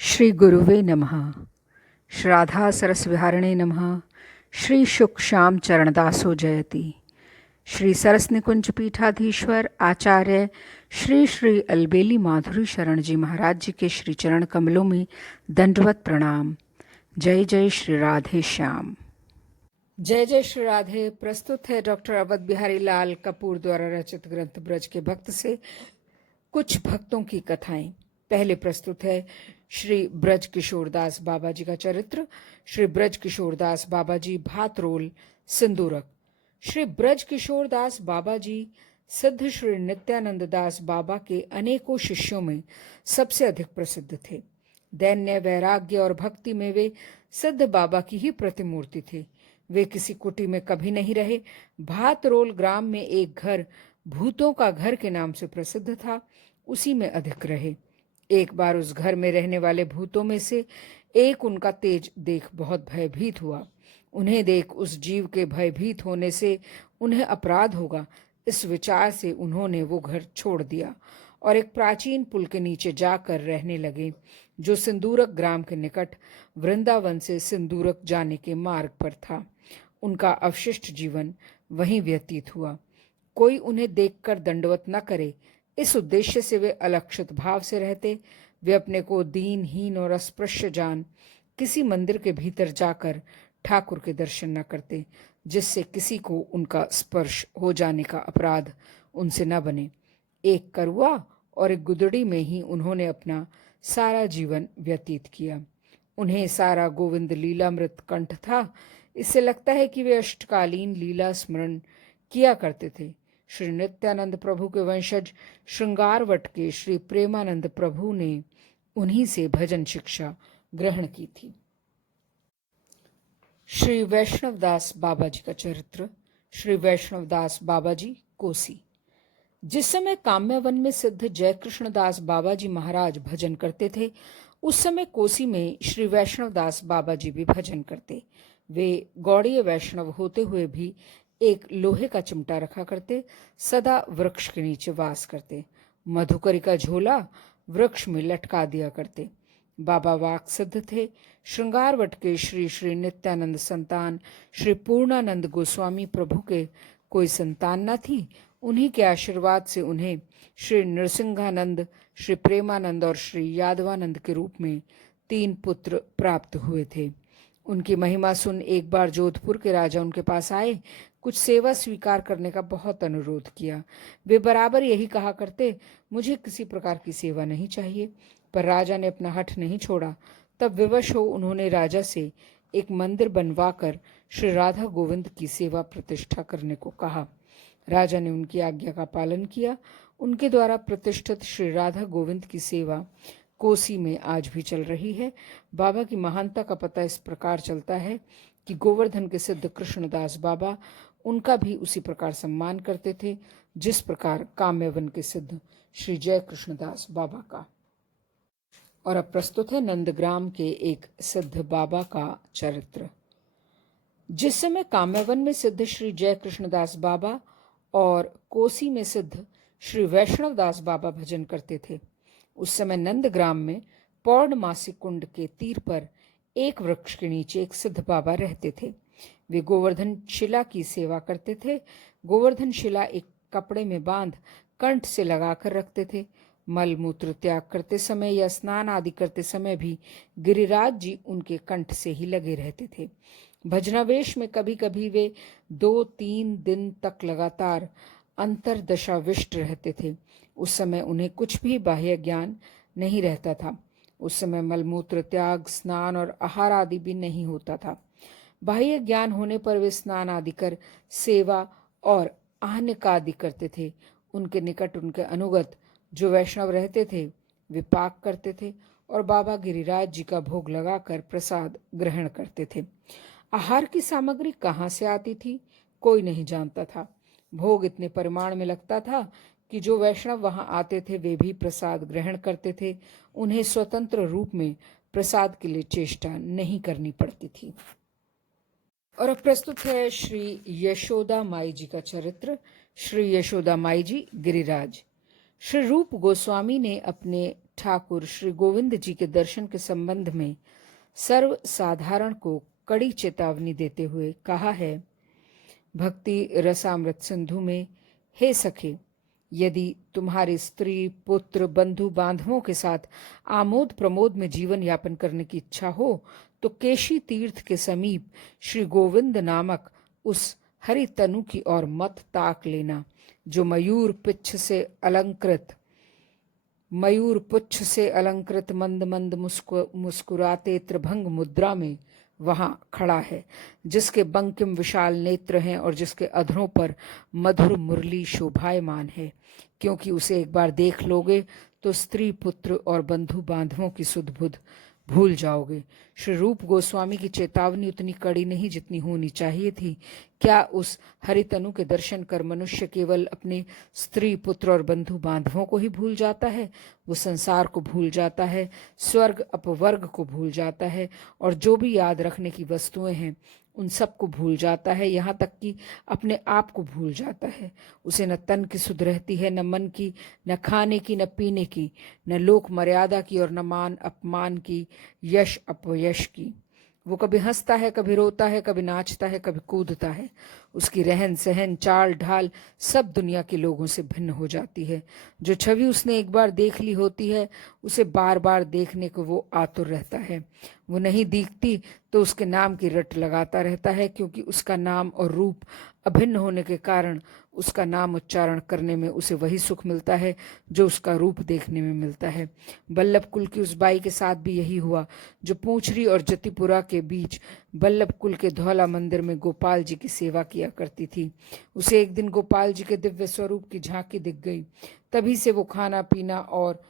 श्री गुरुवे नमः। श्राद्धा सरस्विहारिणे नमः। श्री शुक श्याम चरणदासो जयति। श्री सरस निकुंज पीठाधीश्वर आचार्य श्री श्री अलबेली माधुरी शरण जी महाराज जी के श्री चरण कमलों में दंडवत प्रणाम। जय जय श्री राधे श्याम। जय जय श्री राधे प्रस्तुत है डॉक्टर अवध बिहारी लाल कपूर द्वारा रचित ग्रंथ ब्रज के भक्त से कुछ भक्तों की कथाएं। पहले प्रस्तुत है श्री ब्रज किशोरदास बाबा जी का चरित्र। श्री ब्रज किशोरदास बाबा जी भातरोल सिंदूरक। श्री ब्रज किशोरदास बाबा जी सिद्ध श्री नित्यानंद दास बाबा के अनेकों शिष्यों में सबसे अधिक प्रसिद्ध थे। दैन्य वैराग्य और भक्ति में वे सिद्ध बाबा की ही प्रतिमूर्ति थे। वे किसी कुटी में कभी नहीं रहे। भातरोल ग्राम में एक घर भूतों का घर के नाम से प्रसिद्ध था, उसी में अधिक रहे। एक बार उस घर में रहने वाले भूतों में से एक उनका तेज देख बहुत भयभीत हुआ। उन्हें देख उस जीव के भयभीत होने से उन्हें अपराध होगा, इस विचार से उन्होंने वो घर छोड़ दिया और एक प्राचीन पुल के नीचे जाकर रहने लगे, जो सिंदूरक ग्राम के निकट वृंदावन से सिंदूरक जाने के मार्ग पर था। उनका अवशिष्ट जीवन वहीं व्यतीत हुआ। कोई उन्हें देखकर दंडवत न करे, इस उद्देश्य से वे अलक्षित भाव से रहते। वे अपने को दीनहीन और अस्पृश्य जान किसी मंदिर के भीतर जाकर ठाकुर के दर्शन न करते, जिससे किसी को उनका स्पर्श हो जाने का अपराध उनसे न बने। एक करुआ और एक गुदड़ी में ही उन्होंने अपना सारा जीवन व्यतीत किया। उन्हें सारा गोविंद लीलामृत कंठ था। इससे लगता है कि वे अष्टकालीन लीला स्मरण किया करते थे। श्री नित्यानंद प्रभु के वंशज श्रृंगारवट के श्री प्रेमानंद प्रभु ने उन्हीं से भजन शिक्षा ग्रहण की थी। श्री वैष्णवदास बाबा जी का चरित्र। श्री वैष्णवदास बाबा जी कोसी। जिस समय काम्यवन में सिद्ध जयकृष्ण दास बाबा जी महाराज भजन करते थे, उस समय कोसी में श्री वैष्णवदास बाबा जी भी भजन करते। वे गौड़ीय वैष्णव होते हुए भी एक लोहे का चिमटा रखा करते, सदा वृक्ष के नीचे वास करते। मधुकरी का झोला वृक्ष में लटका दिया करते। बाबा वाक सिद्ध थे। श्रृंगारवट के श्री श्री नित्यानंद संतान श्री पूर्णानंद गोस्वामी प्रभु के कोई संतान न थी। उन्हीं के आशीर्वाद से उन्हें श्री नृसिंहानंद, श्री प्रेमानंद और श्री यादवानंद के रूप में 3 पुत्र प्राप्त हुए थे। उनकी महिमा सुन एक बार जोधपुर के राजा उनके पास आए। कुछ सेवा स्वीकार करने का बहुत अनुरोध किया। वे बराबर यही कहा करते, मुझे किसी प्रकार की सेवा नहीं चाहिए। पर राजा ने अपना हठ नहीं छोड़ा। तब विवश हो उन्होंने राजा से एक मंदिर बनवाकर श्री राधा गोविंद की सेवा प्रतिष्ठा करने को कहा। राजा ने उनकी आज्ञा का पालन किया। उनके द्वारा प्रतिष्ठित श्री राधा गोविंद की सेवा कोसी में आज भी चल रही है। बाबा की महानता का पता इस प्रकार चलता है कि गोवर्धन के सिद्ध कृष्णदास बाबा उनका भी उसी प्रकार सम्मान करते थे, जिस प्रकार काम्यवन के सिद्ध श्री जय कृष्णदास बाबा का। और अब प्रस्तुत है नंदग्राम के एक सिद्ध बाबा का चरित्र। जिस समय काम्यवन में सिद्ध श्री जय कृष्णदास बाबा और कोसी में सिद्ध श्री वैष्णवदास बाबा भजन करते थे, उस समय नंदग्राम में पौर्णमासी कुंड के तीर पर एक वृक्ष के नीचे एक सिद्ध बाबा रहते थे। वे गोवर्धन शिला की सेवा करते थे। गोवर्धन शिला एक कपड़े में बांध कंठ से लगाकर रखते थे। मल मूत्र त्याग करते समय या स्नान आदि करते समय भी गिरिराज जी उनके कंठ से ही लगे रहते थे। भजनावेश में कभी कभी वे 2-3 दिन तक लगातार अंतरदशाविष्ट रहते थे। उस समय उन्हें कुछ भी बाह्य ज्ञान नहीं रहता था। उस समय मलमूत्र त्याग, स्नान और आहार आदि भी नहीं होता था। बाह्य ज्ञान होने पर वे स्नान आदि कर सेवा और आहनिक आदि करते थे। उनके निकट उनके अनुगत जो वैष्णव रहते थे, वे पाक करते थे और बाबा गिरिराज जी का भोग लगाकर प्रसाद ग्रहण करते थे। आहार की सामग्री कहाँ से आती थी, कोई नहीं जानता था। भोग इतने परिमाण में लगता था कि जो वैष्णव वहां आते थे वे भी प्रसाद ग्रहण करते थे। उन्हें स्वतंत्र रूप में प्रसाद के लिए चेष्टा नहीं करनी पड़ती थी। और अब प्रस्तुत है श्री यशोदा माई जी का चरित्र। श्री यशोदा माई जी गिरिराज। श्री रूप गोस्वामी ने अपने ठाकुर श्री गोविंद जी के दर्शन के संबंध में सर्वसाधारण को कड़ी चेतावनी देते हुए कहा है। भक्ति रसामृत सिंधु में, हे सखे, यदि तुम्हारी स्त्री, पुत्र, बंधु बांधवों के साथ आमोद प्रमोद में जीवन यापन करने की इच्छा हो तो केशी तीर्थ के समीप श्री गोविंद नामक उस हरि तनु की ओर मत ताक लेना, जो मयूर पुच्छ से अलंकृत मंद मंद मुस्कुराते त्रिभंग मुद्रा में वहां खड़ा है, जिसके बंकिम विशाल नेत्र हैं और जिसके अधरों पर मधुर मुरली शोभायमान है। क्योंकि उसे एक बार देख लोगे तो स्त्री, पुत्र और बंधु बांधवों की सुध बुध भूल जाओगे। श्री रूप गोस्वामी की चेतावनी उतनी कड़ी नहीं जितनी होनी चाहिए थी। क्या उस हरितनु के दर्शन कर मनुष्य केवल अपने स्त्री, पुत्र और बंधु बांधवों को ही भूल जाता है? वो संसार को भूल जाता है, स्वर्ग अपवर्ग को भूल जाता है, और जो भी याद रखने की वस्तुएं हैं उन सबको भूल जाता है, यहाँ तक कि अपने आप को भूल जाता है। उसे न तन की सुध रहती है, न मन की, न खाने की, न पीने की, न लोक मर्यादा की, और न मान अपमान की, यश अपयश की। वो कभी हंसता है, कभी रोता है, कभी नाचता है, कभी कूदता है। उसकी रहन सहन, चाल ढाल सब दुनिया के लोगों से भिन्न हो जाती है। जो छवि उसने एक बार देख ली होती है, उसे बार बार देखने को वो आतुर रहता है। वो नहीं दिखती तो उसके नाम की रट लगाता रहता है, क्योंकि उसका नाम और रूप अभिन्न होने के कारण उसका नाम उच्चारण करने में उसे वही सुख मिलता है जो उसका रूप देखने में मिलता है। बल्लभ कुल की उस बाई के साथ भी यही हुआ, जो पूंछरी और जतिपुरा के बीच बल्लभ कुल के धौला मंदिर में गोपाल जी की सेवा किया करती थी। उसे एक दिन गोपाल जी के दिव्य स्वरूप की झांकी दिख गई। तभी से वो खाना पीना और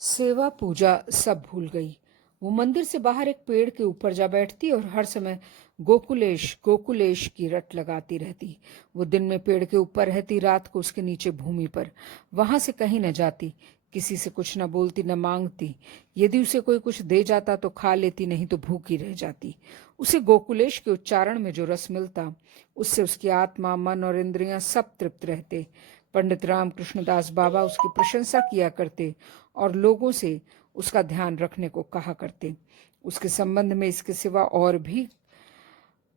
सेवा पूजा सब भूल गई। वो मंदिर से बाहर एक पेड़ के ऊपर जा बैठती और हर समय गोकुलेश गोकुलेश की रट लगाती रहती। वो दिन में पेड़ के ऊपर रहती, रात को उसके नीचे भूमि पर। वहां से कहीं न जाती, किसी से कुछ न बोलती, न मांगती। यदि उसे कोई कुछ दे जाता तो खा लेती, नहीं तो भूखी रह जाती। उसे गोकुलेश के उच्चारण में जो रस मिलता, उससे उसकी आत्मा, मन और इंद्रियां सब तृप्त रहते। पंडित रामकृष्णदास बाबा उसकी प्रशंसा किया करते और लोगों से उसका ध्यान रखने को कहा करते। उसके संबंध में इसके सिवा और भी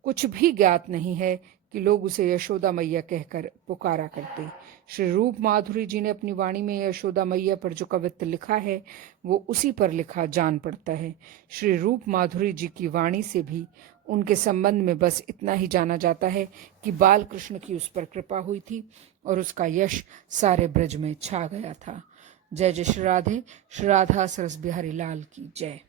कुछ भी ज्ञात नहीं है कि लोग उसे यशोदा मैया कहकर पुकारा करते। श्री रूप माधुरी जी ने अपनी वाणी में यशोदा मैया पर जो कवित्व लिखा है वो उसी पर लिखा जान पड़ता है। श्री रूप माधुरी जी की वाणी से भी उनके संबंध में बस इतना ही जाना जाता है कि बाल कृष्ण की उस पर कृपा हुई थी और उसका यश सारे ब्रज में छा गया था। जय जय श्री राधे। श्री राधा सरस बिहारी लाल की जय।